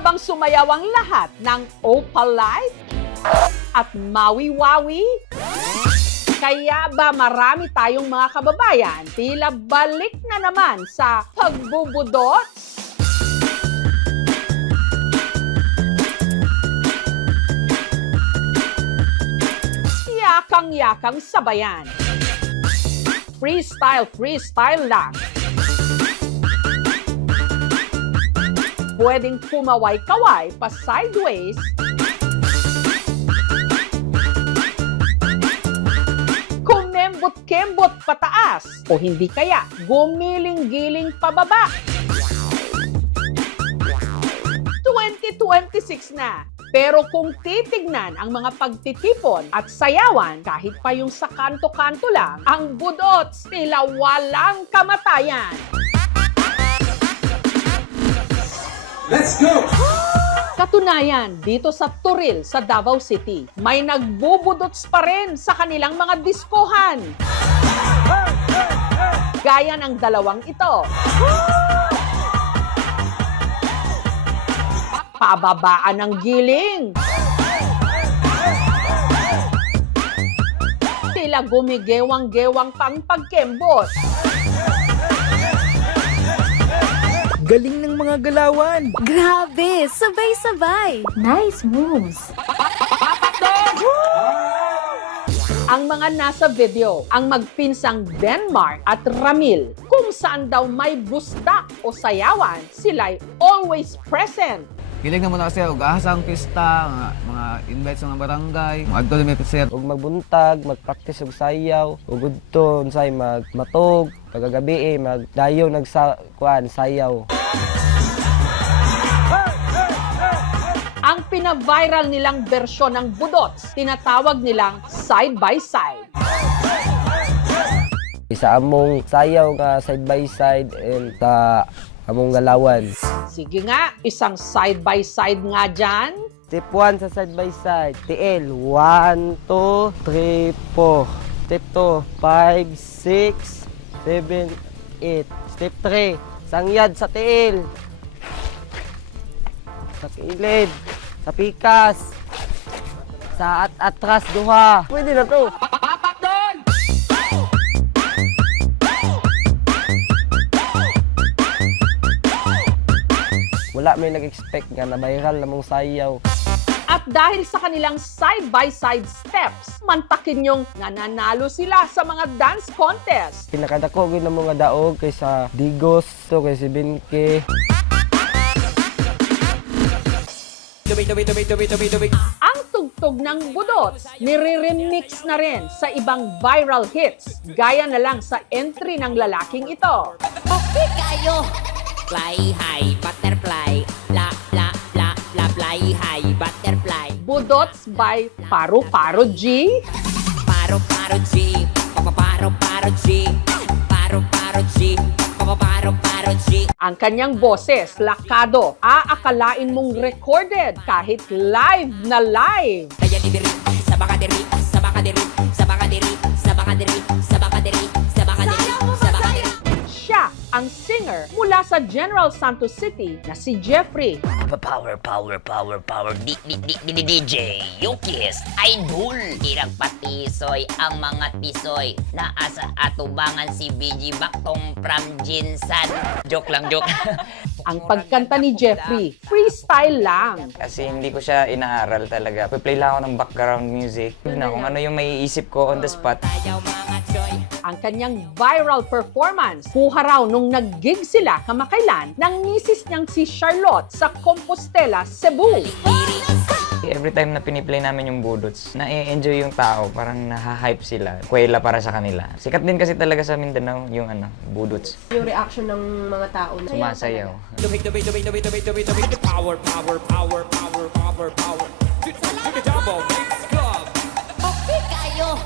na bang sumayaw ang lahat ng Opalite at Maui-Wawi? Kaya ba marami tayong mga kababayan tila balik na naman sa pagbubudot? Yakang-yakang sabayan. Freestyle lang. Pwedeng kumaway-kaway pa sideways, kumembot-kembot pataas, o hindi kaya gumiling-giling pababa. 2026 na. Pero kung titignan ang mga pagtitipon at sayawan, kahit pa yung sa kanto-kanto lang, ang budots tila walang kamatayan. Let's go! Katunayan, dito sa Turil, sa Davao City, may nagbubudots pa rin sa kanilang mga diskohan. Gaya ng dalawang ito. Pababaan ng giling. Tila gumigewang-gewang pang pagkembot. Galing ng mga galawan! Grabe! Sabay-sabay! Nice moves! Ang mga nasa video, ang magpinsang Denmark at Ramil, kung saan daw may bustak o sayawan, sila'y always present. Giling na muna kasi og ahasang pista, mga invite sa mga barangay, mga agdol may piser. Ug magbuntag, magpractice og sayaw, ug udto unsay magmatog, kagagabi magdayo sayaw. Ang pina-viral nilang bersyon ng budots, tinatawag nilang side-by-side. Isa among sayaw nga side by side and sa among galawan. Sige nga, isang side-by-side nga dyan. Step 1 sa side by side, TL 1 2 3 4. Step 2 5 6 7 8. Step 3 sangyad sa TL. Sa kilid, sa pikas, sa atras duha. Pwede na to. Wala may nag-expect nga na viral namong sayaw. At dahil sa kanilang side-by-side steps, mantakin yung nananalo sila sa mga dance contest. Pinakadako gyud ng mga daog kay sa Digos, so kay si Binke. Ang tugtog ng budots, nire-remix na rin sa ibang viral hits, gaya na lang sa entry ng lalaking ito. Okay kayo! Fly high, butterfly, bla bla bla bla, fly high, butterfly. Budots by Paru-Paro G. Paro-paro G, paro-paro G, paro-paro G, paro-paro G. Ang kanyang boses, lakado, aakalain mong recorded kahit live na live. Kaya diri, sa baka diri, sa baka diri, sa baka diri, sa baka diri, sa baka diri, sa baka diri, sa baka diri. Siya ang singer mula sa General Santos City na si Jeffrey. Power, DJ, Yukis, Idol. Irang patisoy ang mga tisoy na asa atubangan si BG Baktong from Jinsan. Joke lang, joke. Ang pagkanta ni Jeffrey, freestyle lang. Kasi hindi ko siya inaaral talaga. Play lang ako ng background music. Na kung ano yung maiisip ko on the spot. Ayaw mga choy. Ang kanyang viral performance, kuha raw nung nag-gig sila kamakailan ng misis niyang si Charlotte sa Compostela, Cebu. Every time na piniplay namin yung budots, na-enjoy yung tao, parang naha-hype sila. Kwela para sa kanila. Sikat din kasi talaga sa Mindanao yung budots. Yung reaction ng mga tao. Sumasayaw. Power, power, power, power, power, power. Okay kayo!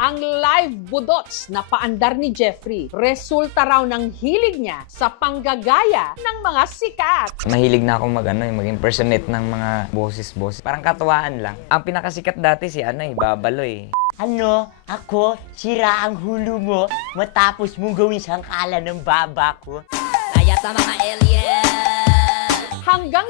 Ang live budots na paandar ni Jeffrey, resulta raw ng hilig niya sa panggagaya ng mga sikat. Mahilig na akong mag-impersonate ng mga boses-boses. Parang katuwaan lang. Ang pinakasikat dati si Babaloy. Ano? Ako? Sira ang hulo mo matapos mong gawin sangkala ng baba ko? Kaya sa mga alien! Hanggang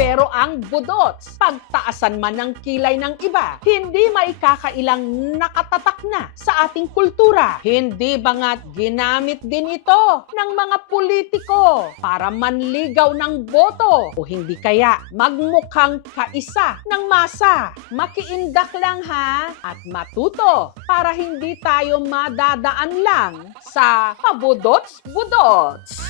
Pero ang budots, pagtaasan man ng kilay ng iba, hindi maikakailang nakatatak na sa ating kultura. Hindi bangat ginamit din ito ng mga politiko para manligaw ng boto o hindi kaya magmukhang kaisa ng masa. Makiindak lang ha at matuto para hindi tayo madadaan lang sa pabudots-budots.